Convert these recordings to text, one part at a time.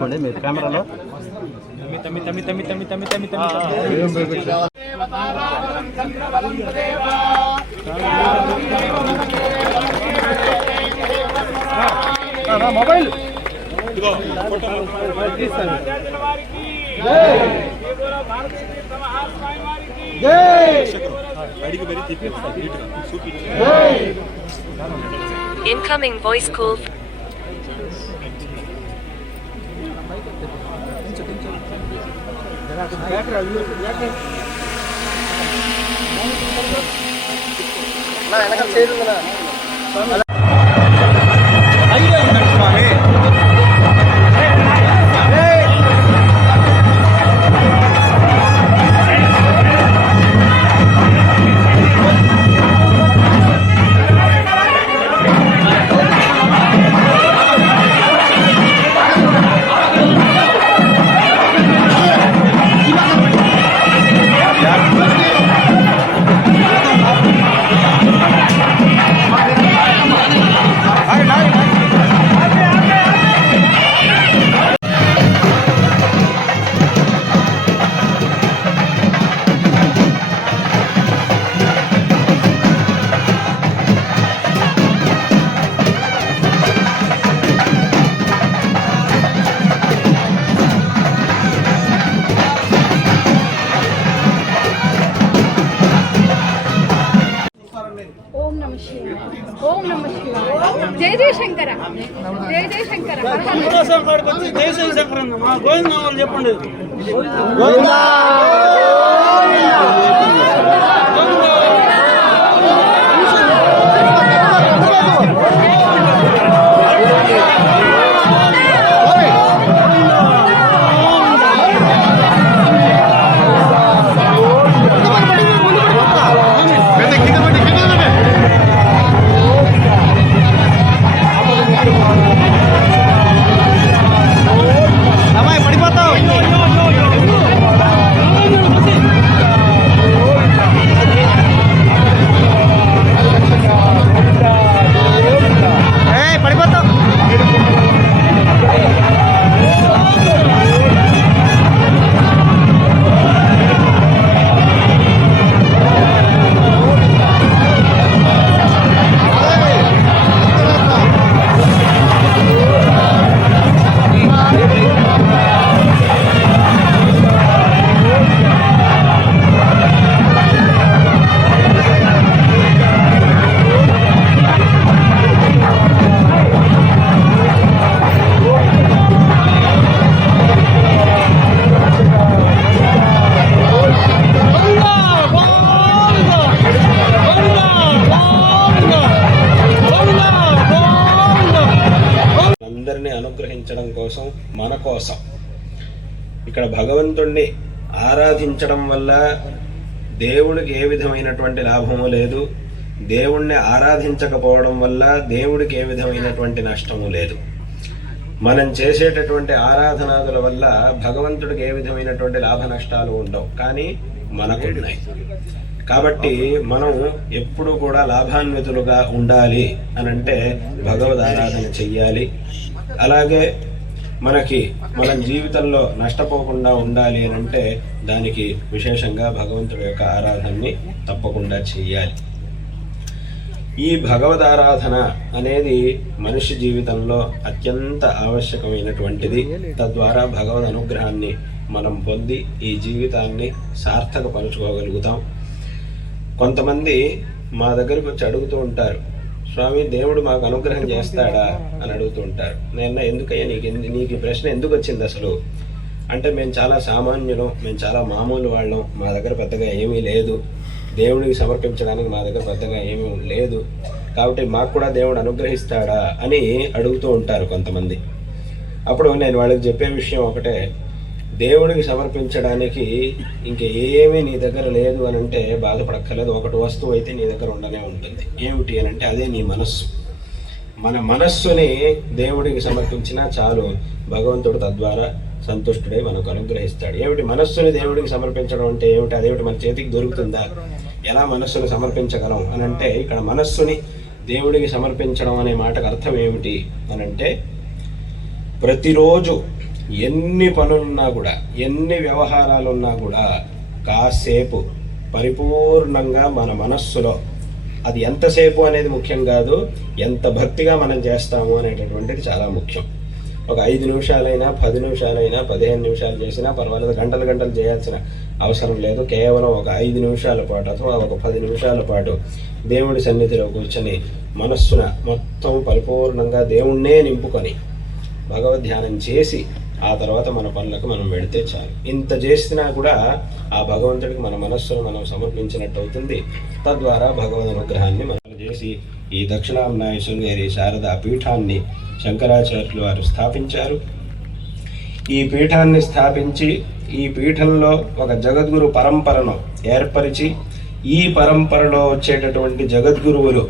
చేసుకోండి మీరు కెమెరాలో మొబైల్ Incoming voice call. எனக்கு செய்திருந்தேன் ஐயா சுவாமி చెప్పండి. ఆరాధించడం కోసం మన కోసం. ఇక్కడ భగవంతుణ్ణి ఆరాధించడం వల్ల దేవుడికి ఏ విధమైనటువంటి లాభము లేదు. దేవుణ్ణి ఆరాధించకపోవడం వల్ల దేవుడికి ఏ విధమైనటువంటి నష్టము లేదు. మనం చేసేటటువంటి ఆరాధనాదుల వల్ల భగవంతుడికి ఏ విధమైనటువంటి లాభ నష్టాలు ఉండవు. కానీ మనకున్నాయి. కాబట్టి మనం ఎప్పుడు కూడా లాభాన్వితులుగా ఉండాలి అనంటే భగవద్ ఆరాధన చెయ్యాలి. అలాగే మనకి మన జీవితంలో నష్టపోకుండా ఉండాలి అని అంటే దానికి విశేషంగా భగవంతుడి యొక్క ఆరాధనని తప్పకుండా చేయాలి ఈ భగవద్ ఆరాధన అనేది మనిషి జీవితంలో అత్యంత ఆవశ్యకమైనటువంటిది. తద్వారా భగవద్ అనుగ్రహాన్ని మనం పొంది ఈ జీవితాన్ని సార్థకపరచుకోగలుగుతాం. కొంతమంది మా దగ్గరకు వచ్చి అడుగుతూ ఉంటారు స్వామి దేవుడు మాకు అనుగ్రహం చేస్తాడా అని అడుగుతూ ఉంటారు నేను ఎందుకయ్యా నీకు నీకు ఈ ప్రశ్న ఎందుకు వచ్చింది అసలు? అంటే మేము చాలా సామాన్యులం మేము చాలా మామూలు వాళ్ళం మా దగ్గర పెద్దగా ఏమీ లేదు. దేవుడికి సమర్పించడానికి మా దగ్గర పెద్దగా ఏమీ లేదు. కాబట్టి మాకు కూడా దేవుడు అనుగ్రహిస్తాడా అని అడుగుతూ ఉంటారు కొంతమంది. అప్పుడు నేను వాళ్ళకి చెప్పే విషయం ఒకటే. దేవుడికి సమర్పించడానికి ఇంక ఏమీ నీ దగ్గర లేదు అని అంటే బాధపడక్కర్లేదు. ఒకటి వస్తువు అయితే నీ దగ్గర ఉండనే ఉంటుంది. ఏమిటి అని అంటే అదే నీ మనస్సు. మన మనస్సుని దేవుడికి సమర్పించినా చాలు భగవంతుడు తద్వారా సంతుష్టుడై మనకు అనుగ్రహిస్తాడు. ఏమిటి? మనస్సుని దేవుడికి సమర్పించడం అంటే ఏమిటి? అదేమిటి? మన చేతికి దొరుకుతుందా? ఎలా మనస్సును సమర్పించగలం అని అంటే ఇక్కడ మనస్సుని దేవుడికి సమర్పించడం అనే మాటకు అర్థం ఏమిటి అని అంటే ప్రతిరోజు ఎన్ని పనులున్నా కూడా ఎన్ని వ్యవహారాలున్నా కూడా కాసేపు పరిపూర్ణంగా మన మనస్సులో అది ఎంతసేపు అనేది ముఖ్యం కాదు ఎంత భక్తిగా మనం చేస్తాము అనేటటువంటిది చాలా ముఖ్యం. ఒక ఐదు నిమిషాలైనా పది నిమిషాలైనా పదిహేను నిమిషాలు చేసినా పర్వాలేదు గంటలు గంటలు చేయాల్సిన అవసరం లేదు. కేవలం ఒక ఐదు నిమిషాల పాటు అథవా ఒక పది నిమిషాల పాటు దేవుడి సన్నిధిలో కూర్చొని మనస్సున మొత్తం పరిపూర్ణంగా దేవుణ్ణే నింపుకొని భగవద్ ధ్యానం చేసి ఆ తర్వాత మన పనులకు మనం వెళితే చాలు. ఇంత చేసినా కూడా ఆ భగవంతుడికి మన మనస్సును మనం సమర్పించినట్టు అవుతుంది. తద్వారా భగవద్ అనుగ్రహాన్ని మనం చేసి ఈ దక్షిణాంనాయ శృంగేరి శారదా పీఠాన్ని శంకరాచార్యులు వారు స్థాపించారు. ఈ పీఠాన్ని స్థాపించి ఈ పీఠంలో ఒక జగద్గురు పరంపరను ఏర్పరిచి ఈ పరంపరలో వచ్చేటటువంటి జగద్గురువులు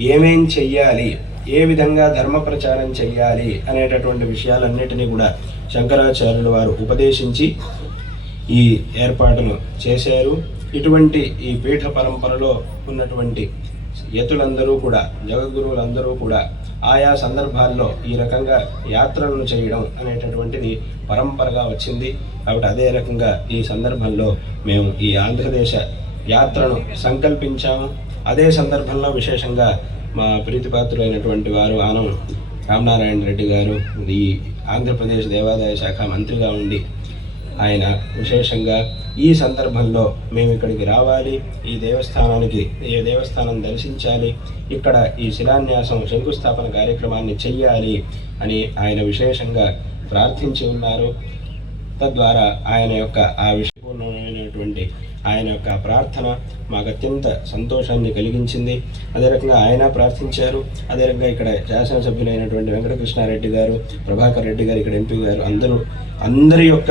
ఏమేం చెయ్యాలి? ఏ విధంగా ధర్మ ప్రచారం చెయ్యాలి? అనేటటువంటి విషయాలన్నిటినీ కూడా శంకరాచార్యులు వారు ఉపదేశించి ఈ ఏర్పాటును చేశారు. ఇటువంటి ఈ పీఠ పరంపరలో ఉన్నటువంటి యతులందరూ కూడా జగద్గురువులందరూ కూడా ఆయా సందర్భాల్లో ఈ రకంగా యాత్రలను చేయడం అనేటటువంటిది పరంపరగా వచ్చింది. కాబట్టి అదే రకంగా ఈ సందర్భంలో మేము ఈ ఆంధ్రదేశ యాత్రను సంకల్పించాము. అదే సందర్భంలో విశేషంగా మా ప్రీతిపాత్రులైనటువంటి వారు ఆనం రామనారాయణ రెడ్డి గారు ఈ ఆంధ్రప్రదేశ్ దేవాదాయ శాఖ మంత్రిగా ఉండి ఆయన విశేషంగా ఈ సందర్భంలో మేము ఇక్కడికి రావాలి ఈ దేవస్థానానికి ఈ దేవస్థానం దర్శించాలి ఇక్కడ ఈ శిలాన్యాసం శంకుస్థాపన కార్యక్రమాన్ని చెయ్యాలి అని ఆయన విశేషంగా ప్రార్థించి ఉన్నారు. తద్వారా ఆయన యొక్క ఆ విషయపూర్ణమైనటువంటి ఆయన యొక్క ప్రార్థన మాకు అత్యంత సంతోషాన్ని కలిగించింది. అదే రకంగా ఆయన ప్రార్థించారు. అదే రకంగా ఇక్కడ శాసనసభ్యులైనటువంటి వెంకటకృష్ణారెడ్డి గారు ప్రభాకర్ రెడ్డి గారు ఇక్కడ ఎంపీ గారు అందరూ అందరి యొక్క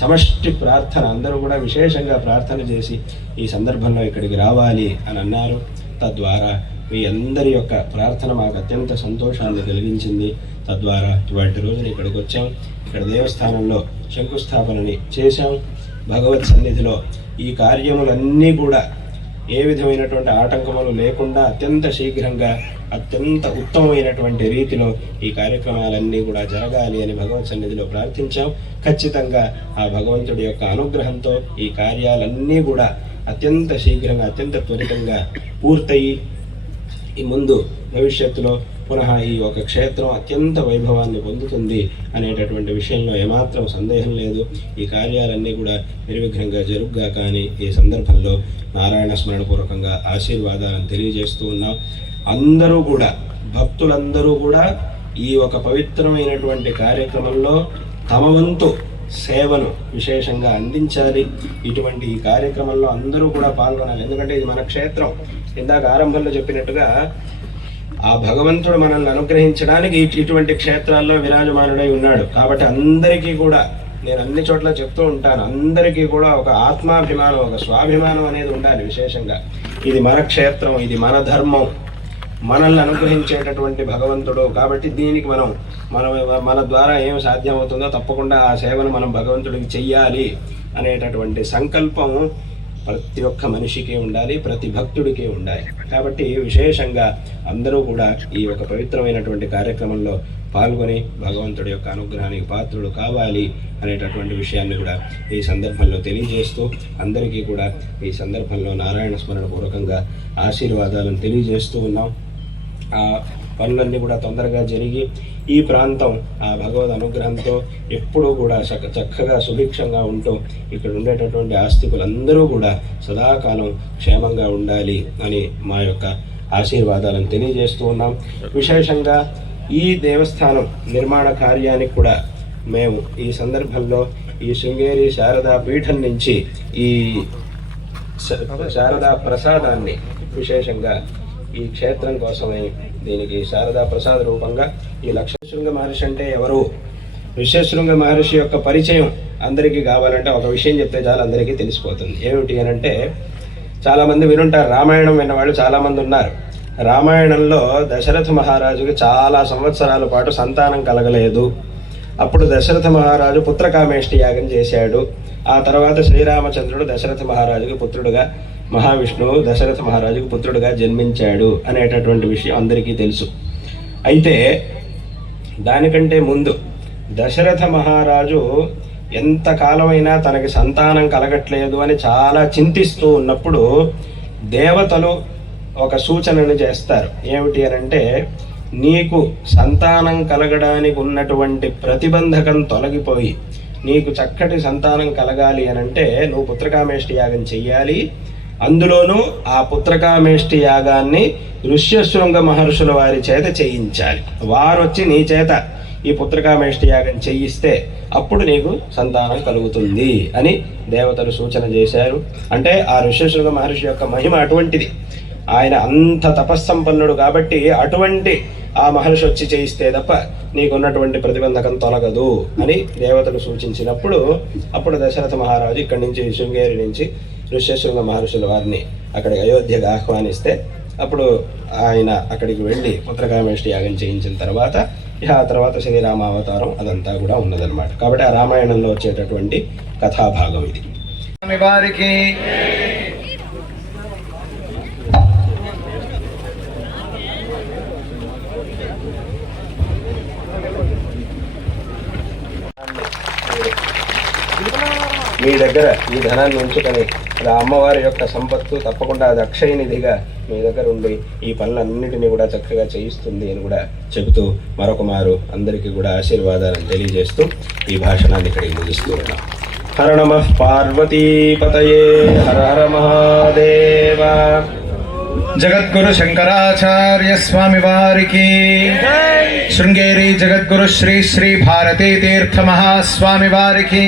సమష్టి ప్రార్థన అందరూ కూడా విశేషంగా ప్రార్థన చేసి ఈ సందర్భంలో ఇక్కడికి రావాలి అని అన్నారు. తద్వారా మీ అందరి యొక్క ప్రార్థన మాకు అత్యంత సంతోషాన్ని కలిగించింది. తద్వారా ఇవాటి రోజున ఇక్కడికి వచ్చాం. ఇక్కడ దేవస్థానంలో శంకుస్థాపనని చేశాం. భగవత్ సన్నిధిలో ఈ కార్యములన్నీ కూడా ఏ విధమైనటువంటి ఆటంకములు లేకుండా అత్యంత శీఘ్రంగా అత్యంత ఉత్తమమైనటువంటి రీతిలో ఈ కార్యక్రమాలన్నీ కూడా జరగాలి అని భగవత్ సన్నిధిలో ప్రార్థించాం. ఖచ్చితంగా ఆ భగవంతుడి యొక్క అనుగ్రహంతో ఈ కార్యాలన్నీ కూడా అత్యంత శీఘ్రంగా అత్యంత త్వరితంగా పూర్తయి ఈ ముందు భవిష్యత్తులో పునః ఈ ఒక క్షేత్రం అత్యంత వైభవాన్ని పొందుతుంది అనేటటువంటి విషయంలో ఏమాత్రం సందేహం లేదు. ఈ కార్యాలన్నీ కూడా నిర్విఘ్నంగా జరుగ్గా కానీ ఈ సందర్భంలో నారాయణ స్మరణపూర్వకంగా ఆశీర్వాదాలను తెలియజేస్తూ ఉన్నాం. అందరూ కూడా భక్తులందరూ కూడా ఈ ఒక పవిత్రమైనటువంటి కార్యక్రమంలో తమ వంతు సేవను విశేషంగా అందించాలి. ఇటువంటి ఈ కార్యక్రమంలో అందరూ కూడా పాల్గొనాలి. ఎందుకంటే ఇది మన క్షేత్రం. ఇందాక ఆరంభంలో చెప్పినట్టుగా ఆ భగవంతుడు మనల్ని అనుగ్రహించడానికి ఇటువంటి క్షేత్రాల్లో విరాజమానుడై ఉన్నాడు. కాబట్టి అందరికీ కూడా నేను అన్ని చోట్ల చెప్తూ ఉంటాను. అందరికీ కూడా ఒక ఆత్మాభిమానం ఒక స్వాభిమానం అనేది ఉండాలి విశేషంగా. ఇది మన క్షేత్రం ఇది మన ధర్మం. మనల్ని అనుగ్రహించేటటువంటి భగవంతుడు. కాబట్టి దీనికి మనం మన మన ద్వారా ఏం సాధ్యమవుతుందో తప్పకుండా ఆ సేవను మనం భగవంతుడికి చెయ్యాలి అనేటటువంటి సంకల్పం ప్రతి ఒక్క మనిషికి ఉండాలి ప్రతి భక్తుడికి ఉండాలి. కాబట్టి విశేషంగా అందరూ కూడా ఈ ఒక పవిత్రమైనటువంటి కార్యక్రమంలో పాల్గొని భగవంతుడి యొక్క అనుగ్రహానికి పాత్రుడు కావాలి అనేటటువంటి విషయాన్ని కూడా ఈ సందర్భంలో తెలియజేస్తూ అందరికీ కూడా ఈ సందర్భంలో నారాయణ స్మరణ పూర్వకంగా ఆశీర్వాదాలను తెలియజేస్తూ ఉన్నాం. పనులన్నీ కూడా తొందరగా జరిగి ఈ ప్రాంతం ఆ భగవద్ అనుగ్రహంతో ఎప్పుడూ కూడా చక్క చక్కగా సుభిక్షంగా ఉంటూ ఇక్కడ ఉండేటటువంటి ఆస్తికులందరూ కూడా సదాకాలం క్షేమంగా ఉండాలి అని మా యొక్క ఆశీర్వాదాలను తెలియజేస్తూ ఉన్నాం. విశేషంగా ఈ దేవస్థానం నిర్మాణ కార్యానికి కూడా మేము ఈ సందర్భంలో ఈ శృంగేరి శారదా పీఠం నుంచి ఈ శ- శారదా ప్రసాదాన్ని విశేషంగా ఈ క్షేత్రం కోసమై దీనికి శారదా ప్రసాద రూపంగా ఈ లక్ష్మశృంగ మహర్షి అంటే ఎవరు? విశ్వశృంగ మహర్షి యొక్క పరిచయం అందరికీ కావాలంటే ఒక విషయం చెప్తే చాలు అందరికీ తెలిసిపోతుంది. ఏమిటి అని అంటే చాలామంది వినుంటారు రామాయణం విన్నవాళ్ళు చాలామంది ఉన్నారు. రామాయణంలో దశరథ మహారాజుకి చాలా సంవత్సరాల పాటు సంతానం కలగలేదు. అప్పుడు దశరథ మహారాజు పుత్రకామేష్టి యాగం చేశాడు. ఆ తర్వాత శ్రీరామచంద్రుడు దశరథ మహారాజుకి పుత్రుడుగా మహావిష్ణువు దశరథ మహారాజుకు పుత్రుడుగా జన్మించాడు అనేటటువంటి విషయం అందరికీ తెలుసు. అయితే దానికంటే ముందు దశరథ మహారాజు ఎంత కాలమైనా తనకి సంతానం కలగట్లేదు అని చాలా చింతిస్తూ ఉన్నప్పుడు దేవతలు ఒక సూచనను చేస్తారు. ఏమిటి అని అంటే నీకు సంతానం కలగడానికి ఉన్నటువంటి ప్రతిబంధకం తొలగిపోయి నీకు చక్కటి సంతానం కలగాలి అని అంటే నువ్వు పుత్రకామేష్టి యాగం చెయ్యాలి అందులోనూ ఆ పుత్రకామేష్టి యాగాన్ని ఋష్యశృంగ మహర్షుల వారి చేత చేయించాలి. వారొచ్చి నీ చేత ఈ పుత్రకామేష్టి యాగం చేయిస్తే అప్పుడు నీకు సంతానం కలుగుతుంది అని దేవతలు సూచన చేశారు. అంటే ఆ ఋష్యశృంగ మహర్షి యొక్క మహిమ అటువంటిది. ఆయన అంత తపస్సంపన్నుడు కాబట్టి అటువంటి ఆ మహర్షి వచ్చి చేయిస్తే తప్ప నీకున్నటువంటి ప్రతిబంధకం తొలగదు అని దేవతలు సూచించినప్పుడు అప్పుడు దశరథ మహారాజు ఇక్కడి నుంచి శృంగేరి నుంచి ఋష్యశృంగ మహర్షుల వారిని అక్కడికి అయోధ్యగా ఆహ్వానిస్తే అప్పుడు ఆయన అక్కడికి వెళ్ళి పుత్రకామేష్టి యాగం చేయించిన తర్వాత ఇక ఆ తర్వాత శ్రీరామ అవతారం అదంతా కూడా ఉన్నదన్నమాట. కాబట్టి ఆ రామాయణంలో వచ్చేటటువంటి కథాభాగం ఇది. వారికి మీ దగ్గర ఈ ధనాన్ని ఉంచుకొని ఆ అమ్మవారి యొక్క సంపత్తు తప్పకుండా అది అక్షయనిధిగా మీ దగ్గర ఉండి ఈ పనులన్నింటినీ కూడా చక్కగా చేయిస్తుంది అని కూడా చెబుతూ మరొక మారు అందరికీ కూడా ఆశీర్వాదాలను తెలియజేస్తూ ఈ భాషణాన్ని ఇక్కడికి ముగిస్తూ ఉన్నాం. హర నమ పార్వతీపతయే హర హర మహాదేవ. జగద్గురు శంకరాచార్య స్వామి వారికి శృంగేరి జగద్గురు శ్రీ శ్రీ భారతీ తీర్థ మహాస్వామి వారికి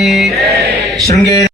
శృంగేరి